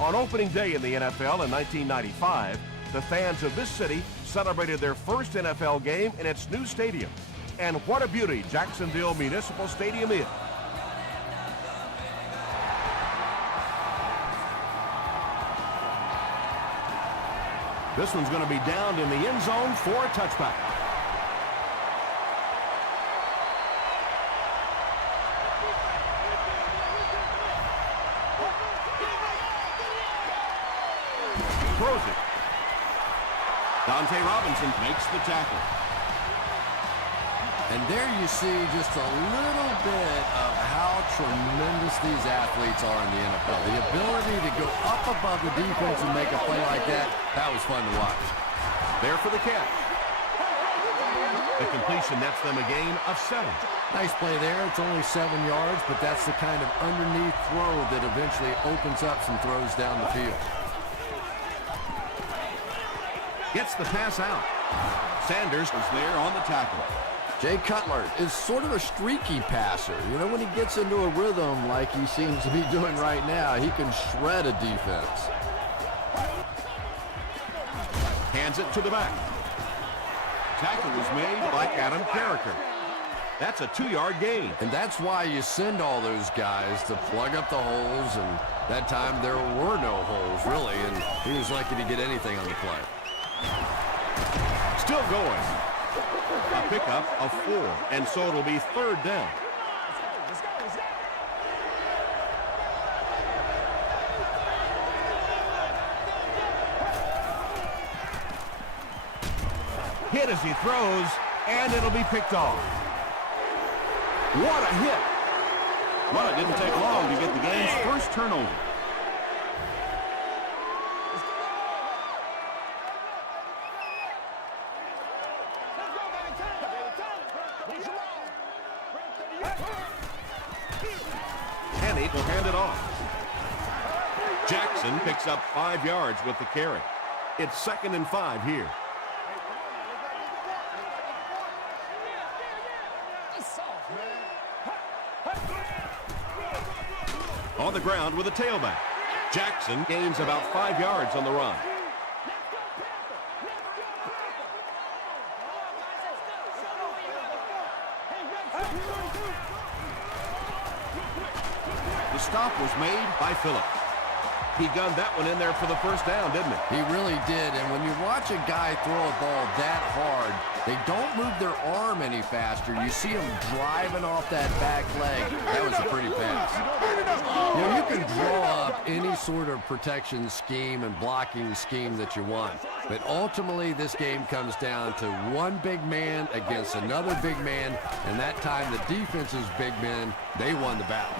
On opening day in the NFL in 1995, the fans of this city celebrated their first NFL game in its new stadium. And what a beauty Jacksonville Municipal Stadium is. This one's going to be downed in the end zone for a touchback. Throws it. Dante Robinson makes the tackle. And there you see just a little bit of how tremendous these athletes are in the NFL. The ability to go up above the defense and make a play like that, that was fun to watch. There for the catch. The completion nets them a gain of 7. Nice play there. It's only 7 yards, but that's the kind of underneath throw that eventually opens up some throws down the field. Gets the pass out. Sanders was there on the tackle. Jay Cutler is sort of a streaky passer. You know, when he gets into a rhythm like he seems to be doing right now, he can shred a defense. Hands it to the back. Tackle was made by Adam Carricker. That's a 2-yard gain. And that's why you send all those guys to plug up the holes, and that time there were no holes, really, and he was lucky to get anything on the play. Still going. A pickup of 4, and so it'll be 3rd down. Hit as he throws, and it'll be picked off. What a hit! Well, it didn't take long to get the game's first turnover. Will hand it off. Jackson picks up 5 yards with the carry. It's 2nd and 5 here. On the ground with a tailback. Jackson gains about 5 yards on the run. Stop was made by Phillips. He gunned that one in there for the first down, didn't he? He really did, and when you watch a guy throw a ball that hard, they don't move their arm any faster. You see him driving off that back leg. That was a pretty pass. You know, you can draw up any sort of protection scheme and blocking scheme that you want, but ultimately this game comes down to one big man against another big man, and that time the defense's big men, they won the battle.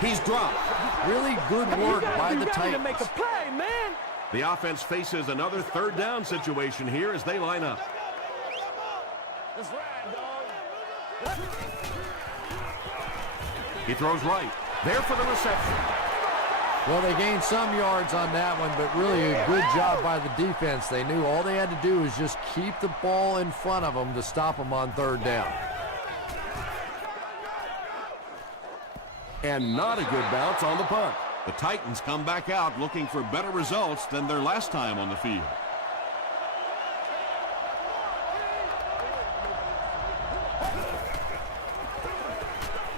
He's dropped. Really good work by the Titans. Make a play, man. The offense faces another 3rd down situation here as they line up. That's right, dog. He throws right. There for the reception. Well, they gained some yards on that one, but really a good job by the defense. They knew all they had to do was just keep the ball in front of them to stop them on 3rd down. And not a good bounce on the punt. The Titans come back out looking for better results than their last time on the field.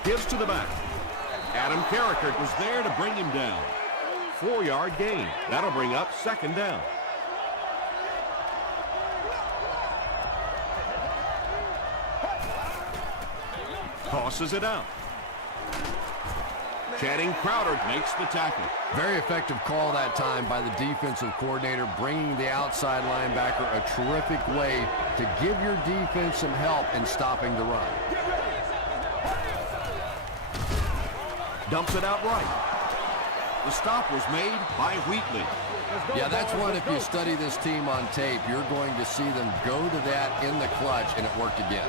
Gives to the back. Adam Carricker was there to bring him down. 4-yard gain. That'll bring up 2nd down. Tosses it out. Channing Crowder makes the tackle. Very effective call that time by the defensive coordinator, bringing the outside linebacker a terrific way to give your defense some help in stopping the run. Dumps it out right. The stop was made by Wheatley. Yeah, that's one, if you study this team on tape, you're going to see them go to that in the clutch, and it worked again.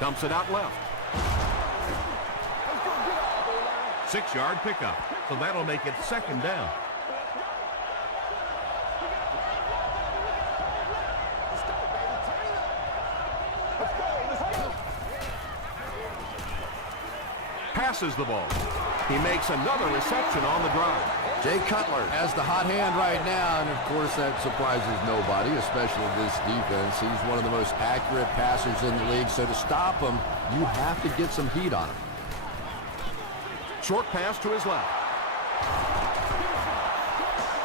Dumps it out left. 6-yard pickup, so that'll make it 2nd down. passes the ball. He makes another reception on the drive. Jay Cutler has the hot hand right now, and of course that surprises nobody, especially this defense. He's one of the most accurate passers in the league, so to stop him, you have to get some heat on him. Short pass to his left.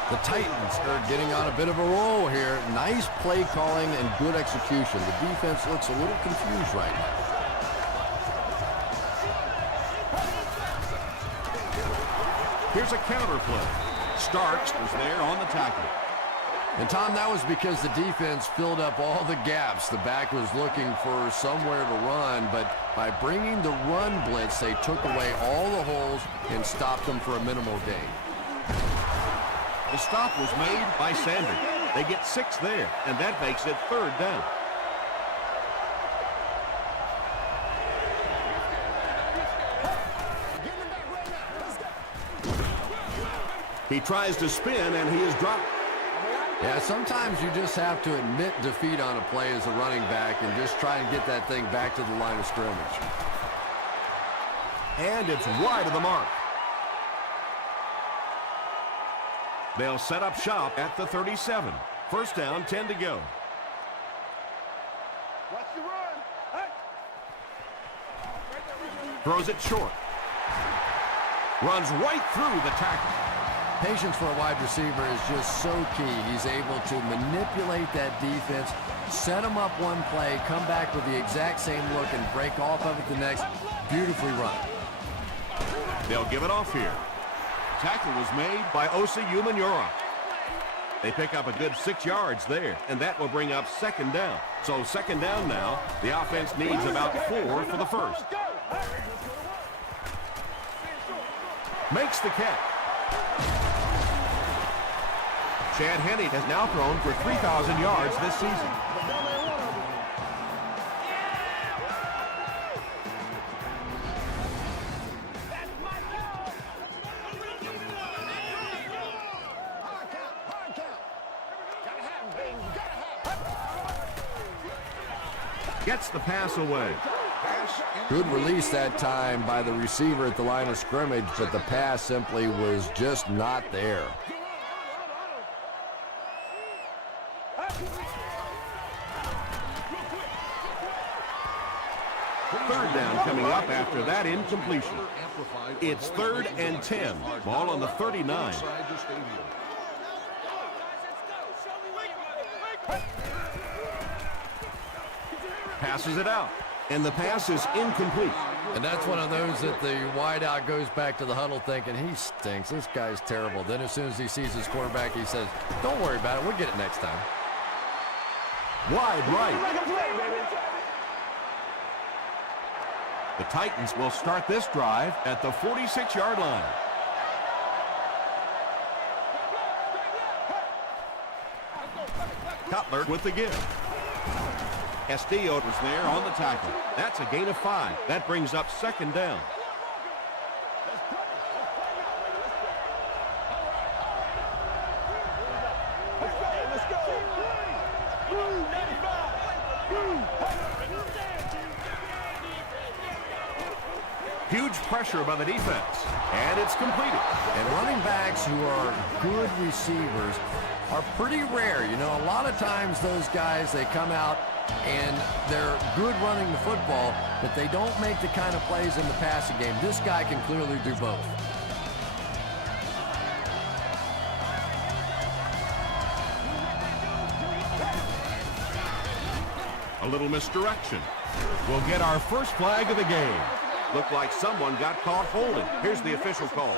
The Titans are getting on a bit of a roll here. Nice play calling and good execution. The defense looks a little confused right now. Here's a counter play. Starks was there on the tackle. And Tom, that was because the defense filled up all the gaps. The back was looking for somewhere to run, but by bringing the run blitz, they took away all the holes and stopped them for a minimal gain. The stop was made by Sanders. They get 6 there, and that makes it 3rd down. He tries to spin, and he is dropped. Yeah, sometimes you just have to admit defeat on a play as a running back and just try and get that thing back to the line of scrimmage. And it's wide of the mark. They'll set up shop at the 37. First down, 10 to go. Watch the run. Hey. Throws it short. Runs right through the tackle. Patience for a wide receiver is just so key. He's able to manipulate that defense, set them up one play, come back with the exact same look, and break off of it the next. Beautifully run. They'll give it off here. Tackle was made by Osi Umenyiora. They pick up a good 6 yards there, and that will bring up 2nd down. So 2nd down now. The offense needs about 4 for the first. Makes the catch. Chad Henne has now thrown for 3,000 yards this season. Gets the pass away. Good release that time by the receiver at the line of scrimmage, but the pass simply was just not there. 3rd down coming up after that incompletion. It's 3rd and 10. Ball on the 39. Passes it out, and the pass is incomplete. And that's one of those that the wideout goes back to the huddle thinking, he stinks, this guy's terrible. Then as soon as he sees his quarterback, he says, don't worry about it, we'll get it next time. Wide right. The Titans will start this drive at the 46-yard line. Cutler with the give. Castillo was there on the tackle. That's a gain of 5. That brings up 2nd down. Huge pressure by the defense, and it's completed. And running backs who are good receivers are pretty rare. You know, a lot of times those guys, they come out and they're good running the football, but they don't make the kind of plays in the passing game. This guy can clearly do both. A little misdirection. We'll get our first flag of the game. Looked like someone got caught holding. Here's the official call.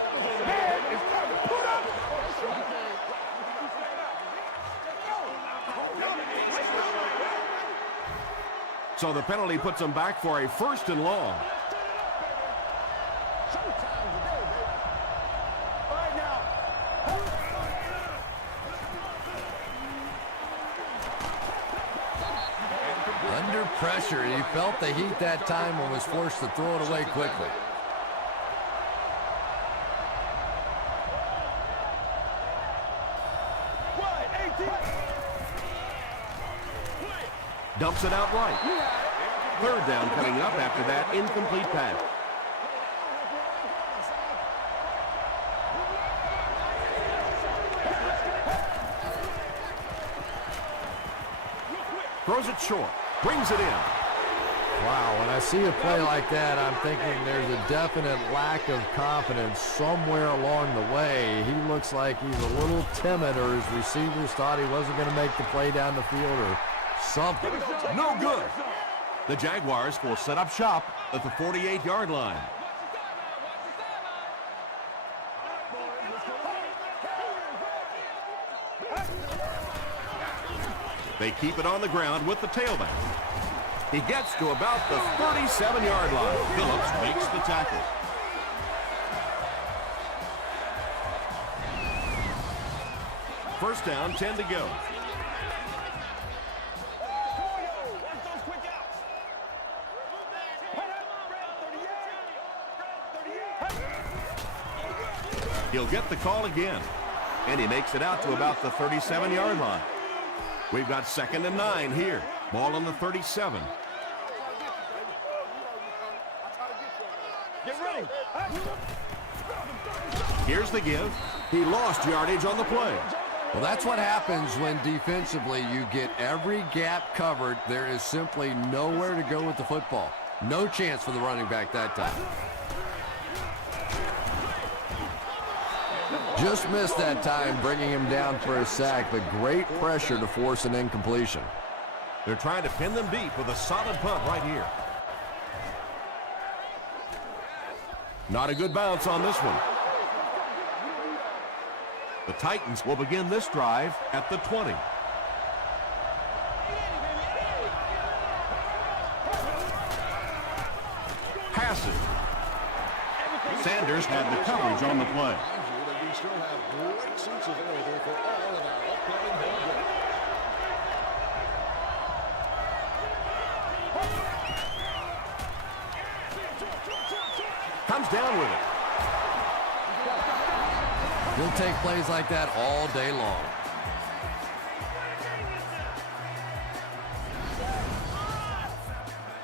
So the penalty puts them back for a 1st and long. Under pressure, he felt the heat that time and was forced to throw it away quickly. Dumps it out right. 3rd down coming up after that incomplete pass. Throws it short. Brings it in. Wow, when I see a play like that, I'm thinking there's a definite lack of confidence somewhere along the way. He looks like he's a little timid, or his receivers thought he wasn't going to make the play down the field or something. No good. The Jaguars will set up shop at the 48-yard line. They keep it on the ground with the tailback. He gets to about the 37-yard line. Phillips makes the tackle. First down, 10 to go. He'll get the call again, and he makes it out to about the 37-yard line. We've got 2nd and 9 here. Ball on the 37. Here's the give. He lost yardage on the play. Well, that's what happens when defensively you get every gap covered. There is simply nowhere to go with the football. No chance for the running back that time. Just missed that time, bringing him down for a sack, but great pressure to force an incompletion. They're trying to pin them deep with a solid punt right here. Not a good bounce on this one. The Titans will begin this drive at the 20. Passes. Sanders had the coverage on the play. We still have great seats available for all of our upcoming home games. Comes down with it. He'll take plays like that all day long.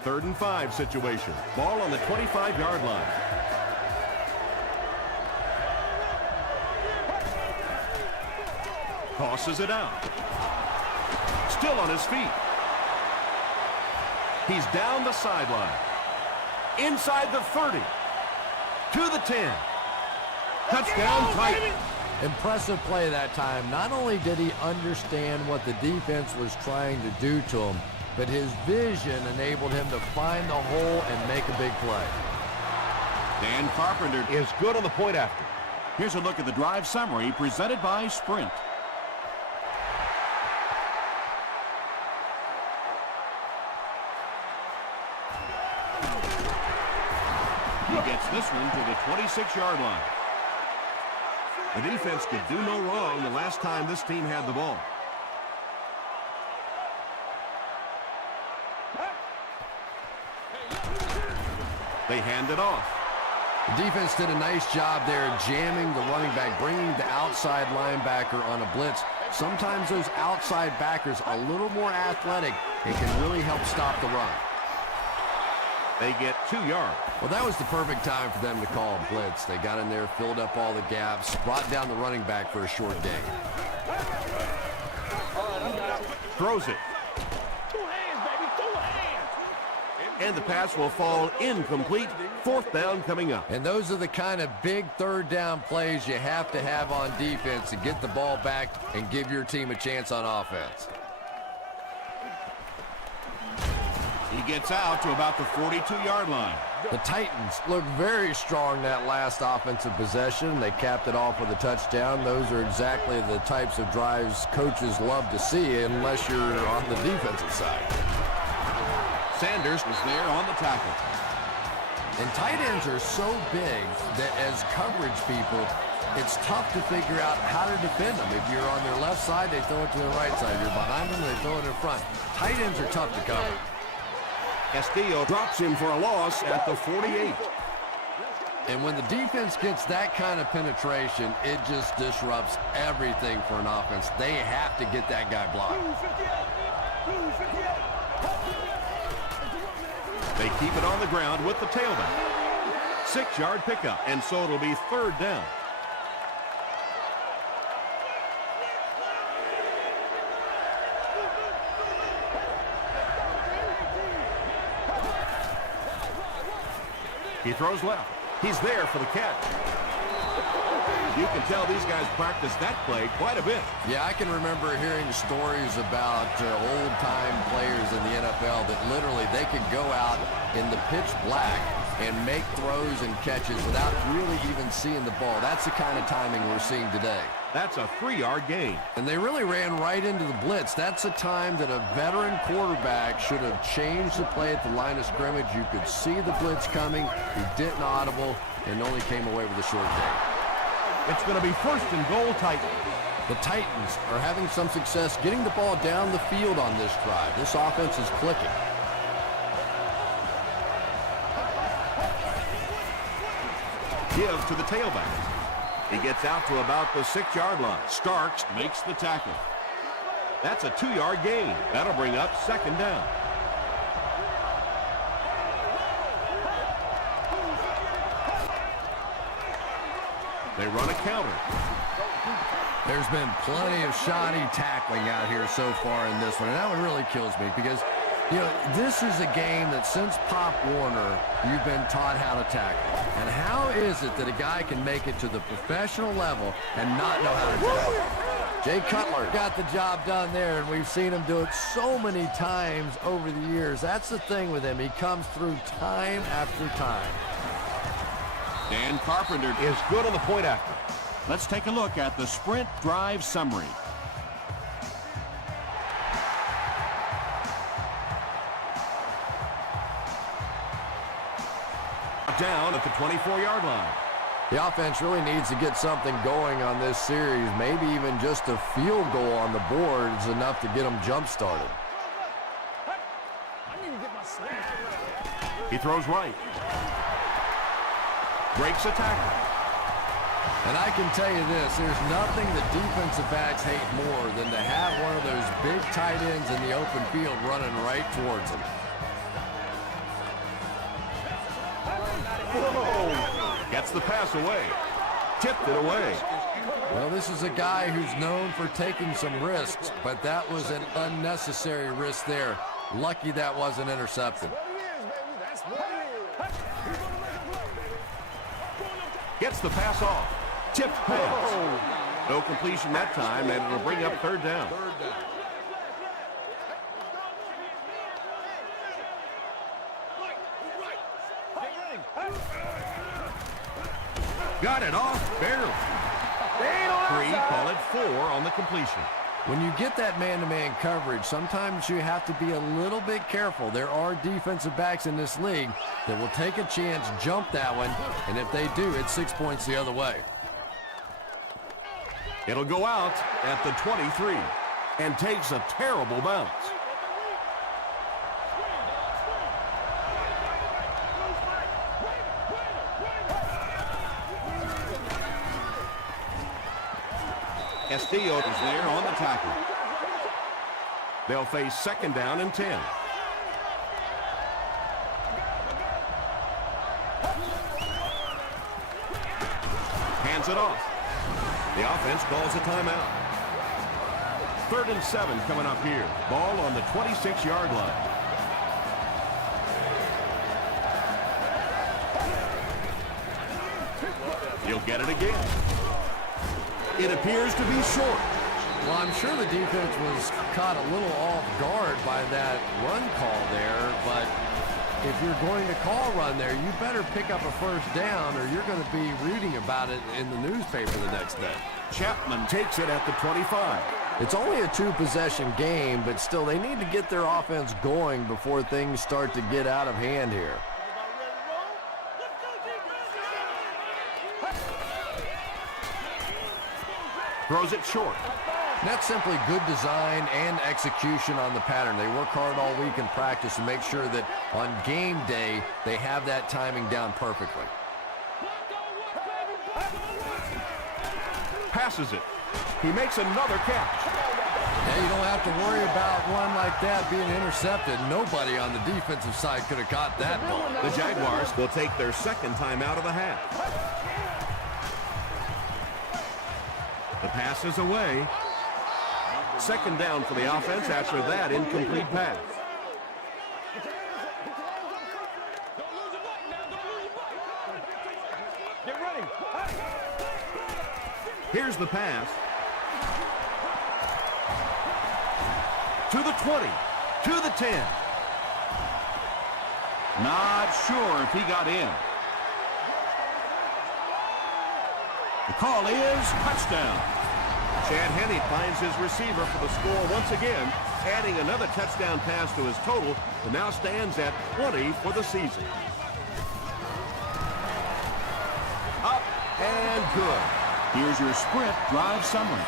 Third and 5 situation. Ball on the 25-yard line. Tosses it out. Still on his feet. He's down the sideline. Inside the 30. To the 10. Touchdown, Titans. Impressive play that time. Not only did he understand what the defense was trying to do to him, but his vision enabled him to find the hole and make a big play. Dan Carpenter is good on the point after. Here's a look at the drive summary presented by Sprint. He gets this one to the 26-yard line. The defense could do no wrong the last time this team had the ball. They hand it off. The defense did a nice job there jamming the running back, bringing the outside linebacker on a blitz. Sometimes those outside backers are a little more athletic and can really help stop the run. They get 2 yards. Well, that was the perfect time for them to call a blitz. They got in there, filled up all the gaps, brought down the running back for a short gain. Throws it. And the pass will fall incomplete. 4th down coming up. And those are the kind of big third down plays you have to have on defense to get the ball back and give your team a chance on offense. He gets out to about the 42-yard line. The Titans looked very strong that last offensive possession. They capped it off with a touchdown. Those are exactly the types of drives coaches love to see unless you're on the defensive side. Sanders was there on the tackle. And tight ends are so big that as coverage people, it's tough to figure out how to defend them. If you're on their left side, they throw it to the right side. If you're behind them, they throw it in front. Tight ends are tough to cover. Castillo drops him for a loss at the 48. And when the defense gets that kind of penetration, it just disrupts everything for an offense. They have to get that guy blocked. They keep it on the ground with the tailback. 6-yard pickup, and so it'll be 3rd down. He throws left. He's there for the catch. You can tell these guys practice that play quite a bit. Yeah, I can remember hearing stories about old-time players in the NFL that literally they could go out in the pitch black and make throws and catches without really even seeing the ball. That's the kind of timing we're seeing today. That's a 3-yard gain. And they really ran right into the blitz. That's a time that a veteran quarterback should have changed the play at the line of scrimmage. You could see the blitz coming. He didn't audible and only came away with a short gain. It's going to be 1st and goal, Titans. The Titans are having some success getting the ball down the field on this drive. This offense is clicking. Give to the tailback. He gets out to about the 6-yard line. Starks makes the tackle. That's a 2-yard gain. That'll bring up 2nd down. They run a counter. There's been plenty of shoddy tackling out here so far in this one, and that one really kills me because, you know, this is a game that since Pop Warner, you've been taught how to tackle. And how is it that a guy can make it to the professional level and not know how to tackle? Jay Cutler got the job done there, and we've seen him do it so many times over the years. That's the thing with him. He comes through time after time. Dan Carpenter is good on the point after. Let's take a look at the sprint drive summary. Down at the 24-yard line. The offense really needs to get something going on this series. Maybe even just a field goal on the board is enough to get them jump-started. He throws right. Breaks a tackle. And I can tell you this, there's nothing that defensive backs hate more than to have one of those big tight ends in the open field running right towards them. Whoa. Gets the pass away. Tipped it away. Well, this is a guy who's known for taking some risks, but that was an unnecessary risk there. Lucky that wasn't intercepted. Gets the pass off. Tipped pass. No completion that time, and it'll bring up 3rd down. Got it off, barely. 3, call it 4 on the completion. When you get that man-to-man coverage, sometimes you have to be a little bit careful. There are defensive backs in this league that will take a chance, jump that one, and if they do, it's 6 points the other way. It'll go out at the 23 and takes a terrible bounce. Castillo is there on the tackle. They'll face 2nd down and 10. Hands it off. The offense calls a timeout. 3rd and 7 coming up here. Ball on the 26-yard line. He'll get it again. It appears to be short. Well, I'm sure the defense was caught a little off guard by that run call there, but if you're going to call run there, you better pick up a 1st down or you're going to be reading about it in the newspaper the next day. Chapman takes it at the 25. It's only a 2-possession game, but still they need to get their offense going before things start to get out of hand here. Throws it short. That's simply good design and execution on the pattern. They work hard all week in practice to make sure that on game day they have that timing down perfectly. Passes it. He makes another catch. Now you don't have to worry about one like that being intercepted. Nobody on the defensive side could have caught that ball. The Jaguars will take their 2nd time out of the half. The pass is away. 2nd down for the offense after that incomplete pass. Get ready. Here's the pass. To the 20. To the 10. Not sure if he got in. The call is touchdown. Chad Henne finds his receiver for the score once again, adding another touchdown pass to his total, and now stands at 20 for the season. Up and good. Here's your sprint drive summary.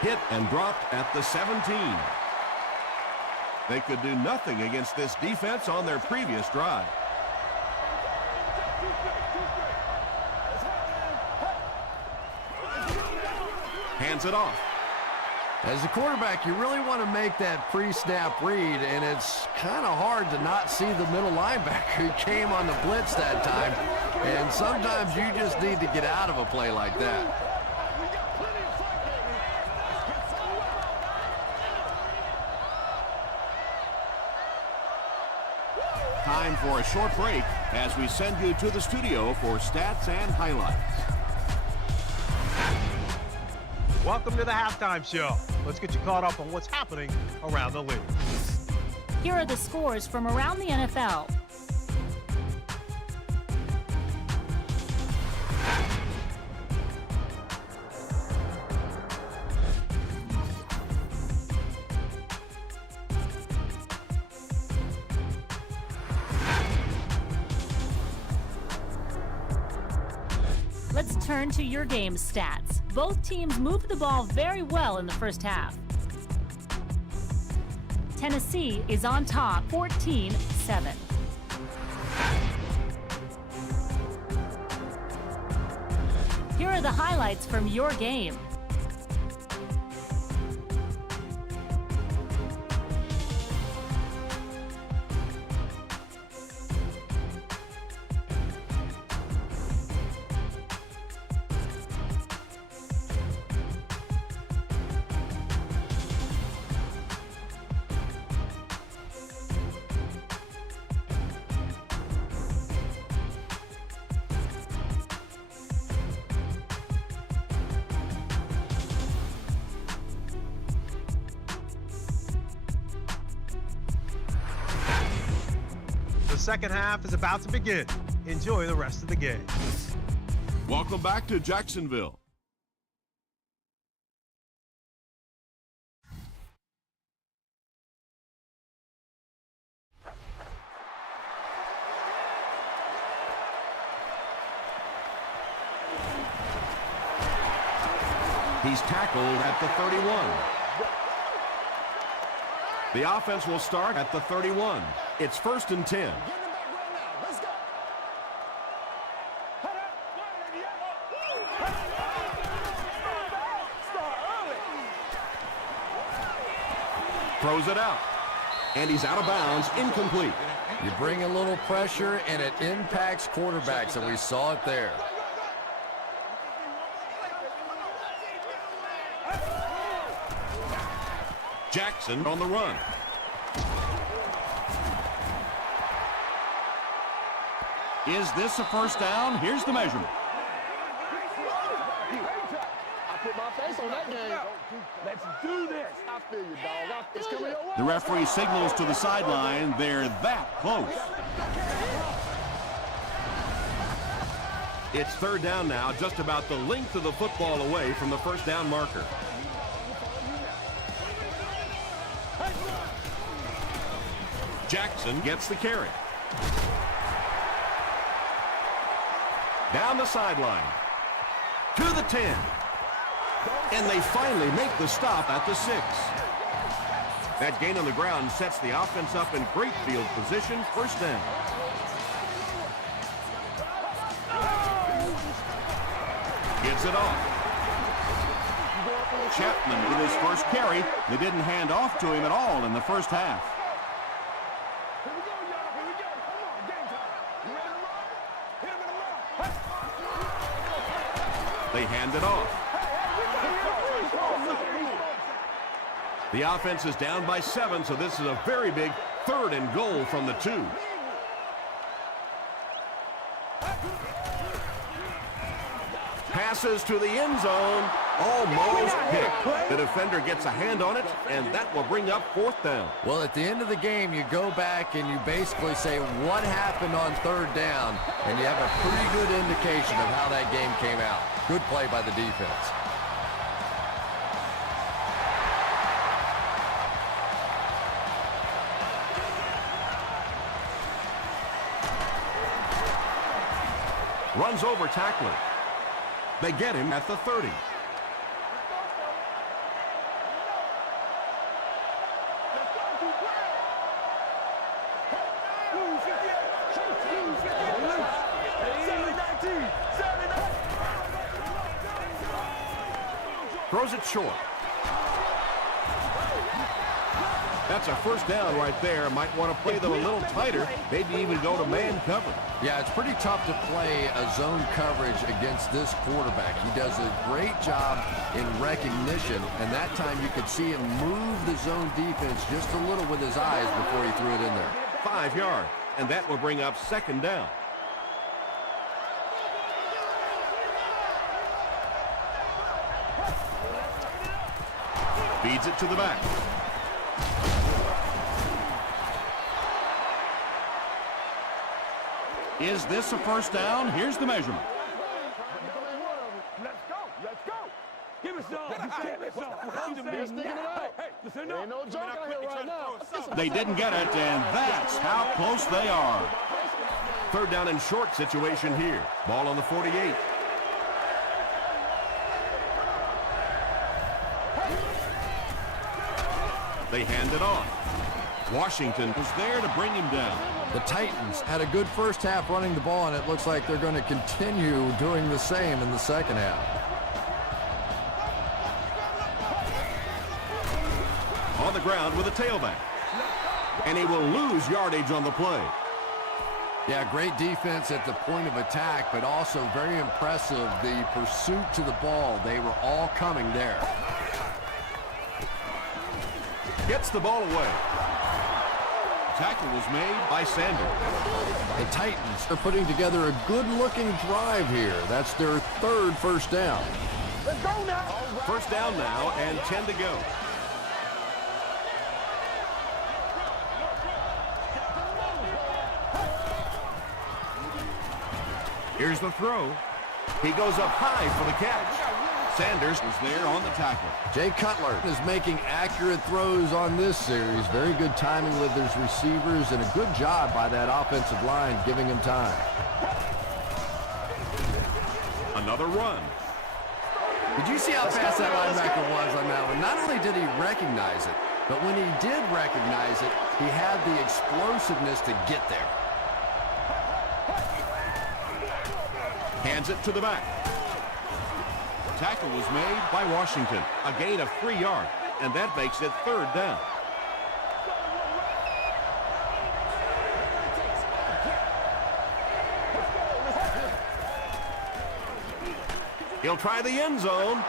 Hit and dropped at the 17. They could do nothing against this defense on their previous drive. Hands it off. As a quarterback, you really want to make that pre-snap read, and it's kind of hard to not see the middle linebacker who came on the blitz that time. And sometimes you just need to get out of a play like that. Time for a short break as we send you to the studio for stats and highlights. Welcome to the halftime show. Let's get you caught up on what's happening around the league. Here are the scores from around the NFL. Let's turn to your game stats. Both teams moved the ball very well in the first half. Tennessee is on top 14-7. Here are the highlights from your game. The second half is about to begin. Enjoy the rest of the game. Welcome back to Jacksonville. He's tackled at the 31. The offense will start at the 31. It's 1st and 10. Throws it out. And he's out of bounds, incomplete. You bring a little pressure, and it impacts quarterbacks, and we saw it there. Jackson on the run. Is this a first down? Here's the measurement. I put my face on that game. Let's do this. I feel you, dog. It's coming your way. The referee signals to the sideline. They're that close. It's 3rd down now, just about the length of the football away from the first down marker. Jackson gets the carry. Down the sideline. To the 10. And they finally make the stop at the 6. That gain on the ground sets the offense up in great field position. First down. Gets it off. Chapman with his first carry. They didn't hand off to him at all in the first half. They hand it off. The offense is down by 7, so this is a very big 3rd and goal from the 2. Passes to the end zone. Almost picked. The defender gets a hand on it, and that will bring up 4th down. Well, at the end of the game, you go back and you basically say what happened on 3rd down, and you have a pretty good indication of how that game came out. Good play by the defense. Runs over tackler. They get him at the 30. Throws it short. That's a 1st down right there. Might want to play them a little tighter. Maybe even go to man cover. Yeah, it's pretty tough to play a zone coverage against this quarterback. He does a great job in recognition, and that time you could see him move the zone defense just a little with his eyes before he threw it in there. 5 yards, and that will bring up 2nd down. Feeds it to the back. Is this a 1st down? Here's the measurement. Let's go. Let's go. Give me some. Give me some. Hey, listen, there ain't no joke out here right now. They didn't get it, and that's how close they are. 3rd down and short situation here. Ball on the 48. They hand it off. Washington was there to bring him down. The Titans had a good 1st half running the ball, and it looks like they're going to continue doing the same in the 2nd half. On the ground with a tailback. And he will lose yardage on the play. Yeah, great defense at the point of attack, but also very impressive the pursuit to the ball. They were all coming there. Gets the ball away. Tackle was made by Sanders. The Titans are putting together a good-looking drive here. That's their 3rd 1st down. Let's go now. 1st down now and 10 to go. Here's the throw. He goes up high for the catch. Sanders was there on the tackle. Jay Cutler is making accurate throws on this series. Very good timing with his receivers and a good job by that offensive line giving him time. Another run. Did you see how fast that linebacker was on that one? Not only did he recognize it, but when he did recognize it, he had the explosiveness to get there. Hands it to the back. Tackle was made by Washington. A gain of 3 yards, and that makes it 3rd down. He'll try the end zone.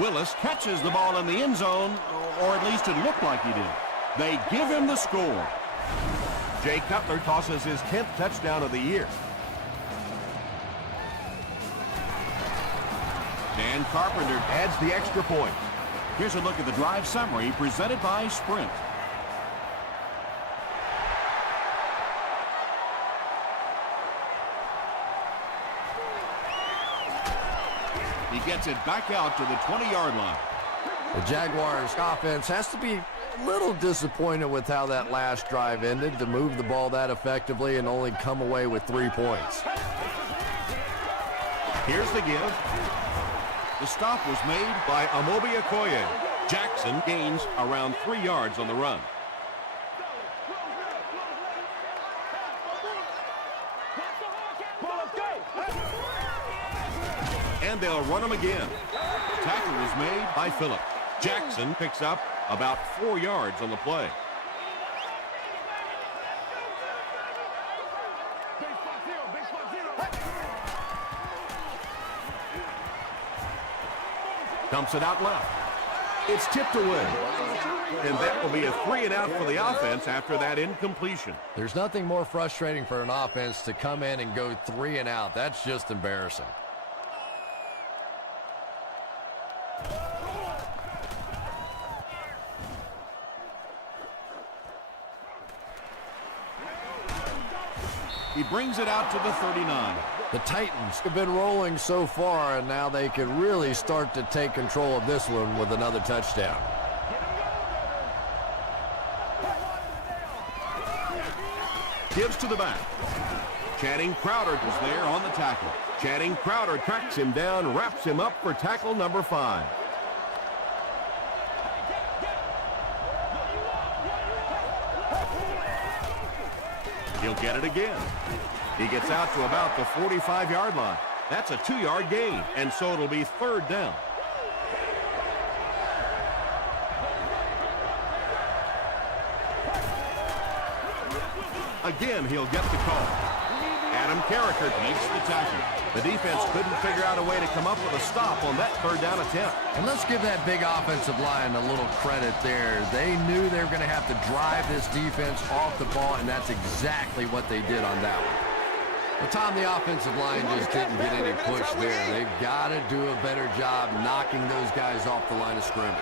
Willis catches the ball in the end zone, or at least it looked like he did. They give him the score. Jay Cutler tosses his 10th touchdown of the year. Dan Carpenter adds the extra point. Here's a look at the drive summary presented by Sprint. He gets it back out to the 20-yard line. The Jaguars offense has to be a little disappointed with how that last drive ended, to move the ball that effectively and only come away with 3 points. Here's the give. The stop was made by Amobi Okoye. Jackson gains around 3 yards on the run. And they'll run him again. Tackle was made by Phillip. Jackson picks up about 4 yards on the play. Dumps it out left. It's tipped away. And that will be a 3-and-out for the offense after that incompletion. There's nothing more frustrating for an offense to come in and go 3-and-out. That's just embarrassing. He brings it out to the 39. The Titans have been rolling so far, and now they can really start to take control of this one with another touchdown. Gives to the back. Channing Crowder is there on the tackle. Channing Crowder tracks him down, wraps him up for tackle number 5. He'll get it again. He gets out to about the 45-yard line. That's a 2-yard gain, and so it'll be 3rd down. Again, he'll get the call. Adam Carricker makes the tackle. The defense couldn't figure out a way to come up with a stop on that 3rd down attempt. And let's give that big offensive line a little credit there. They knew they were going to have to drive this defense off the ball, and that's exactly what they did on that one. But Tom, the offensive line just didn't get any push there. They've got to do a better job knocking those guys off the line of scrimmage.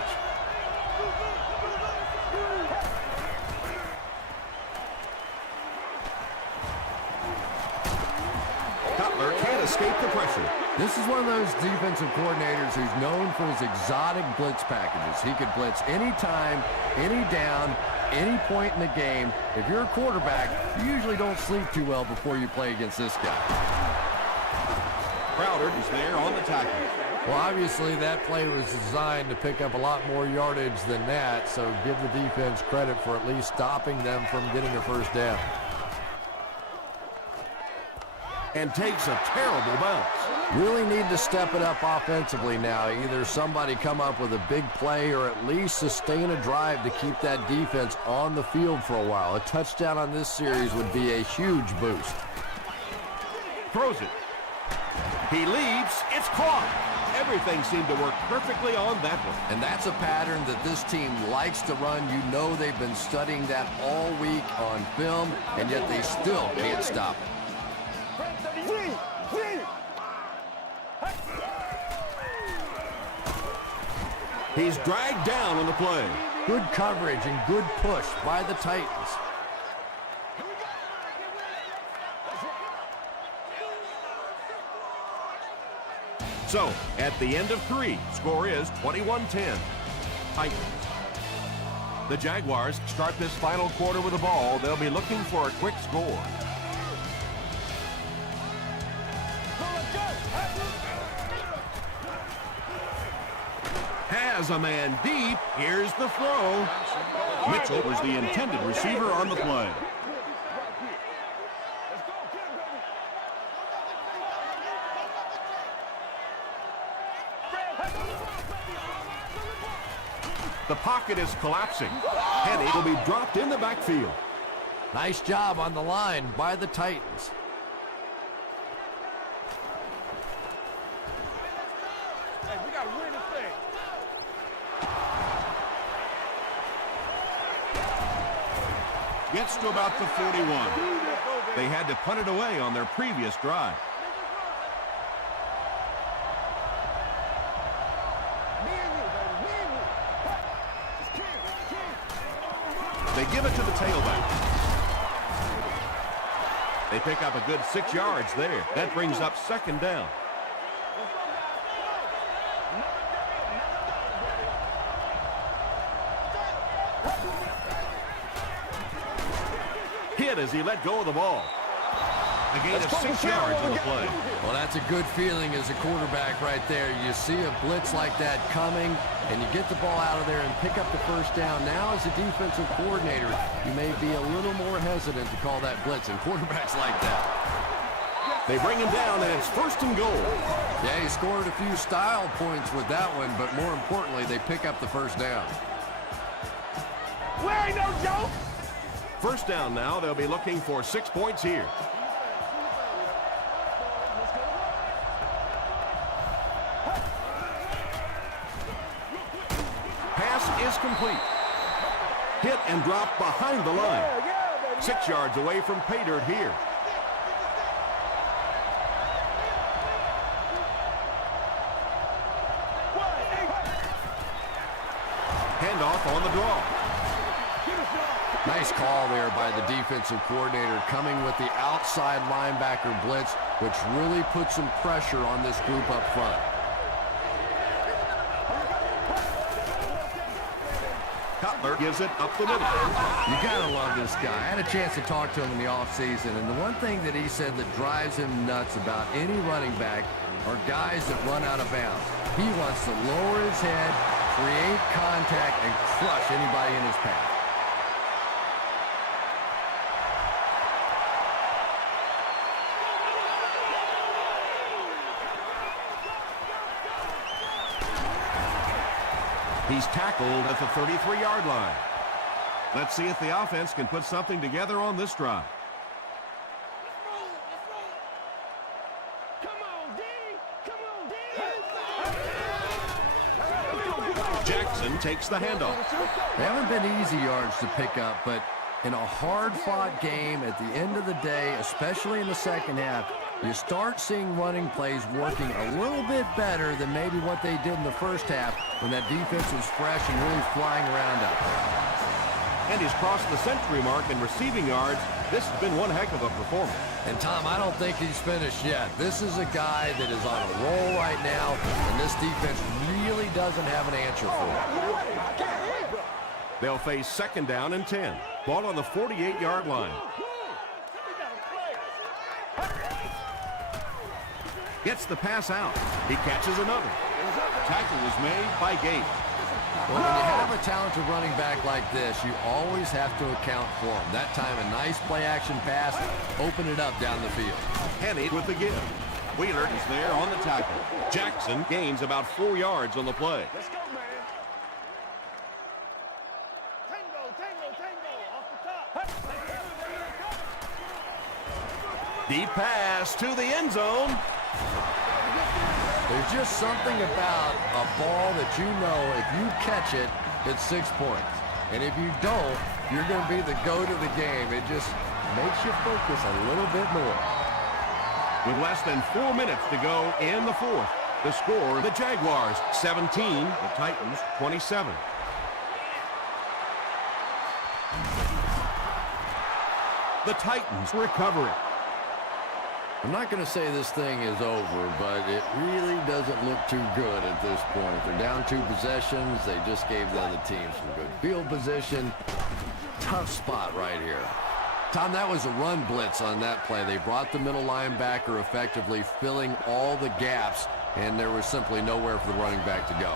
Cutler can't escape the pressure. This is one of those defensive coordinators who's known for his exotic blitz packages. He could blitz anytime, any down, any point in the game. If you're a quarterback, you usually don't sleep too well before you play against this guy. Crowder is there on the tackle. Well, obviously that play was designed to pick up a lot more yardage than that, so give the defense credit for at least stopping them from getting a 1st down. And takes a terrible bounce. Really need to step it up offensively now. Either somebody come up with a big play or at least sustain a drive to keep that defense on the field for a while. A touchdown on this series would be a huge boost. Throws it. He leaps. It's caught. Everything seemed to work perfectly on that one. And that's a pattern that this team likes to run. You know they've been studying that all week on film, and yet they still can't stop it. He's dragged down on the play. Good coverage and good push by the Titans. So, at the end of 3, score is 21-10. Titans. The Jaguars start this final quarter with the ball. They'll be looking for a quick score. Has a man deep. Here's the throw. Mitchell was the intended receiver on the play. The pocket is collapsing. Henny will be dropped in the backfield. Nice job on the line by the Titans. Hey, we gotta win this thing. Gets to about the 41. They had to punt it away on their previous drive. They give it to the tailback. They pick up a good 6 yards there. That brings up 2nd down. Hit as he let go of the ball. A gain of 6 yards on the play. Well, that's a good feeling as a quarterback right there. You see a blitz like that coming, and you get the ball out of there and pick up the 1st down. Now, as a defensive coordinator, you may be a little more hesitant to call that blitz, and quarterbacks like that. They bring him down, and it's 1st and goal. Yeah, he scored a few style points with that one, but more importantly, they pick up the 1st down. We ain't no joke. 1st down now. They'll be looking for 6 points here. is complete. Hit and drop behind the line. 6 yards away from pay dirt here. Handoff on the draw. Nice call there by the defensive coordinator, coming with the outside linebacker blitz, which really puts some pressure on this group up front. Cutler gives it up the middle. You gotta love this guy. I had a chance to talk to him in the offseason, and the one thing that he said that drives him nuts about any running back are guys that run out of bounds. He wants to lower his head, create contact, and crush anybody in his path. He's tackled at the 33-yard line. Let's see if the offense can put something together on this drive. Jackson takes the handoff. They haven't been easy yards to pick up, but in a hard-fought game at the end of the day, especially in the second half, you start seeing running plays working a little bit better than maybe what they did in the first half when that defense was fresh and really flying around out there. And he's crossed the century mark in receiving yards. This has been one heck of a performance. And, Tom, I don't think he's finished yet. This is a guy that is on a roll right now, and this defense really doesn't have an answer for him. They'll face 2nd down and 10. Ball on the 48-yard line. Gets the pass out. He catches another. Tackle was made by Gates. Well, when you have a talented running back like this, you always have to account for him. That time, a nice play-action pass, open it up down the field. Henny with the give. Wheeler is there on the tackle. Jackson gains about 4 yards on the play. Let's go, man. Tango, off the top. Deep pass to the end zone. There's just something about a ball that you know if you catch it, it's 6 points. And if you don't, you're going to be the GOAT of the game. It just makes you focus a little bit more. With less than 4 minutes to go in the fourth, the score, the Jaguars 17, the Titans 27. The Titans recover it. I'm not going to say this thing is over, but it really doesn't look too good at this point. They're down 2 possessions. They just gave the other team some good field position. Tough spot right here. Tom, that was a run blitz on that play. They brought the middle linebacker effectively, filling all the gaps, and there was simply nowhere for the running back to go.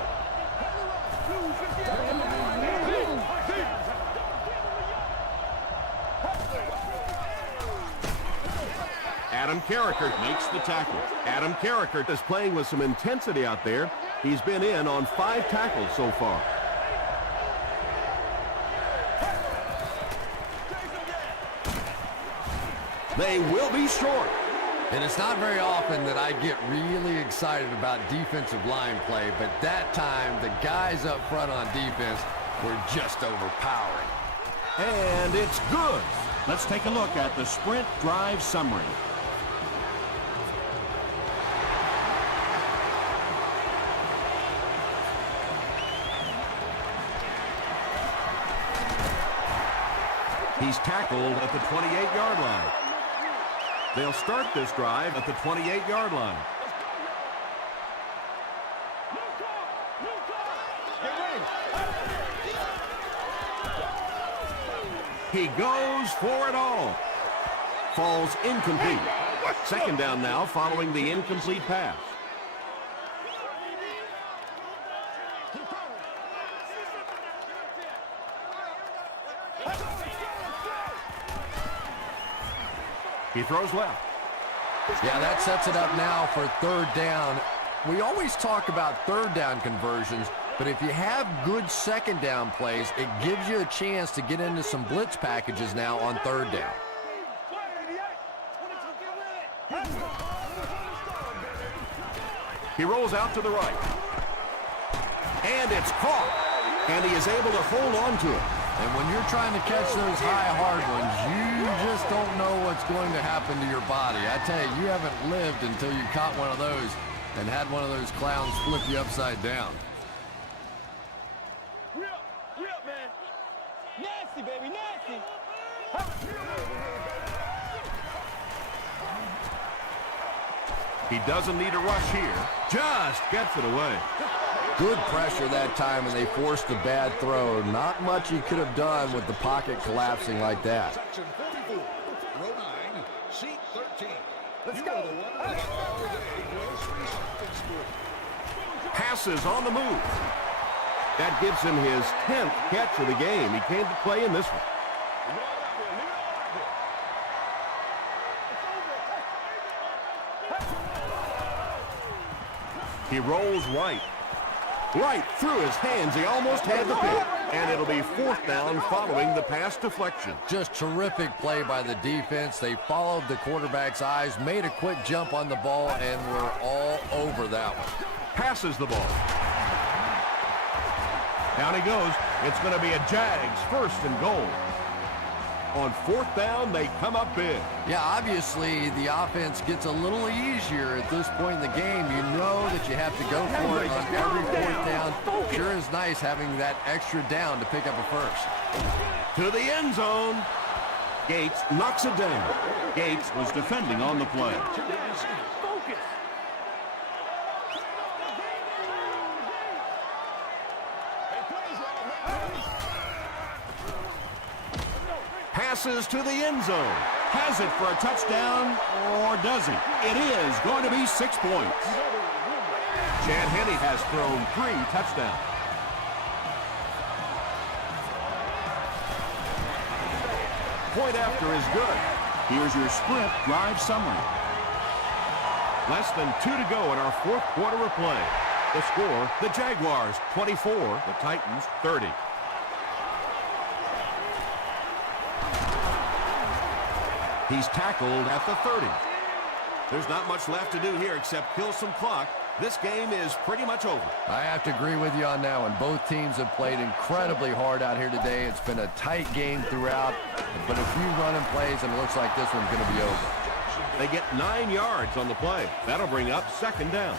Adam Carricker makes the tackle. Adam Carricker is playing with some intensity out there. He's been in on 5 tackles so far. They will be short. And it's not very often that I get really excited about defensive line play, but that time the guys up front on defense were just overpowering. And it's good. Let's take a look at the sprint drive summary. He's tackled at the 28-yard line. They'll start this drive at the 28-yard line. He goes for it all. Falls incomplete. 2nd down now following the incomplete pass. He throws left. Yeah, that sets it up now for 3rd down. We always talk about 3rd down conversions, but if you have good 2nd down plays, it gives you a chance to get into some blitz packages now on 3rd down. He rolls out to the right. And it's caught. and he is able to hold on to it. And when you're trying to catch those high, hard ones, you just don't know what's going to happen to your body. I tell you, you haven't lived until you caught one of those and had one of those clowns flip you upside down. We up, man. Nasty, baby, nasty. He doesn't need a rush here. Just gets it away. Good pressure that time, and they forced a bad throw. Not much he could have done with the pocket collapsing like that. Section 44, row 9, seat 13. Let's go. The one that all day grocery shopping spree. Passes on the move. That gives him his 10th catch of the game. He came to play in this one. He rolls right through his hands. He almost had the pick. And it'll be 4th down following the pass deflection. Just terrific play by the defense. They followed the quarterback's eyes, made a quick jump on the ball, and were all over that one. Passes the ball. Down he goes. It's going to be a Jags 1st and goal. On 4th down, they come up big. Yeah, obviously the offense gets a little easier at this point in the game. You know that you have to go for it on every 4th down. Sure is nice having that extra down to pick up a first. To the end zone. Gates knocks it down. Gates was defending on the play. Passes to the end zone. Has it for a touchdown, or does he? It is going to be 6 points. Chad Henne has thrown 3 touchdowns. Point after is good. Here's your sprint drive summary. Less than 2 to go in our 4th quarter of play. The score, the Jaguars 24, the Titans 30. He's tackled at the 30. There's not much left to do here except kill some clock. This game is pretty much over. I have to agree with you on that one. Both teams have played incredibly hard out here today. It's been a tight game throughout, but a few running plays, and it looks like this one's going to be over. They get 9 yards on the play. That'll bring up 2nd down.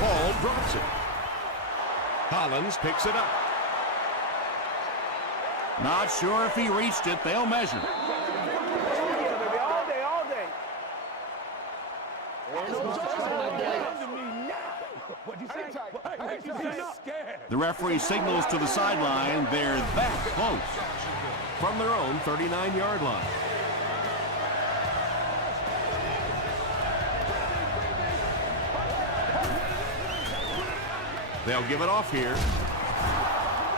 Ball drops it. Collins picks it up. Not sure if he reached it. They'll measure. All day, all day. What'd you say? The referee signals to the sideline. They're that close from their own 39-yard line. They'll give it off here.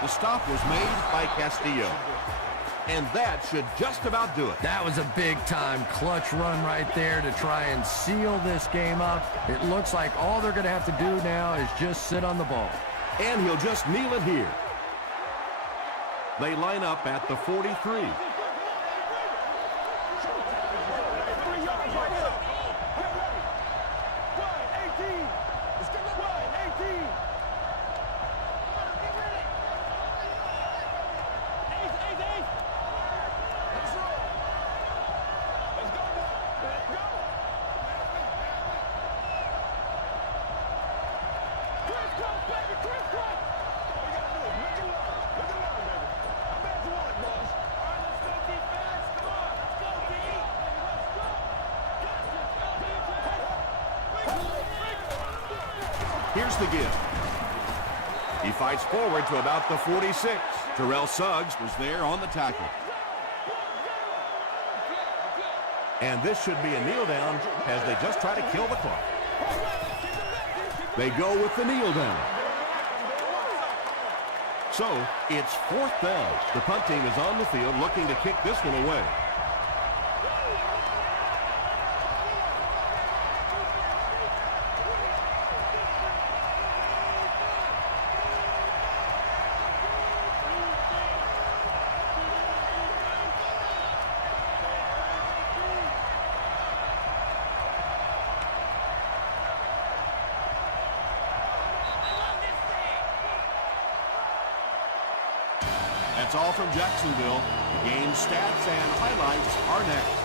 The stop was made by Castillo. And that should just about do it. That was a big-time clutch run right there to try and seal this game up. It looks like all they're going to have to do now is just sit on the ball. And he'll just kneel it here. They line up at the 43. Here's the give. He fights forward to about the 46. Terrell Suggs was there on the tackle. And this should be a kneel down as they just try to kill the clock. They go with the kneel down. So it's 4th down. The punt team is on the field looking to kick this one away. That's all from Jacksonville. The game stats and highlights are next.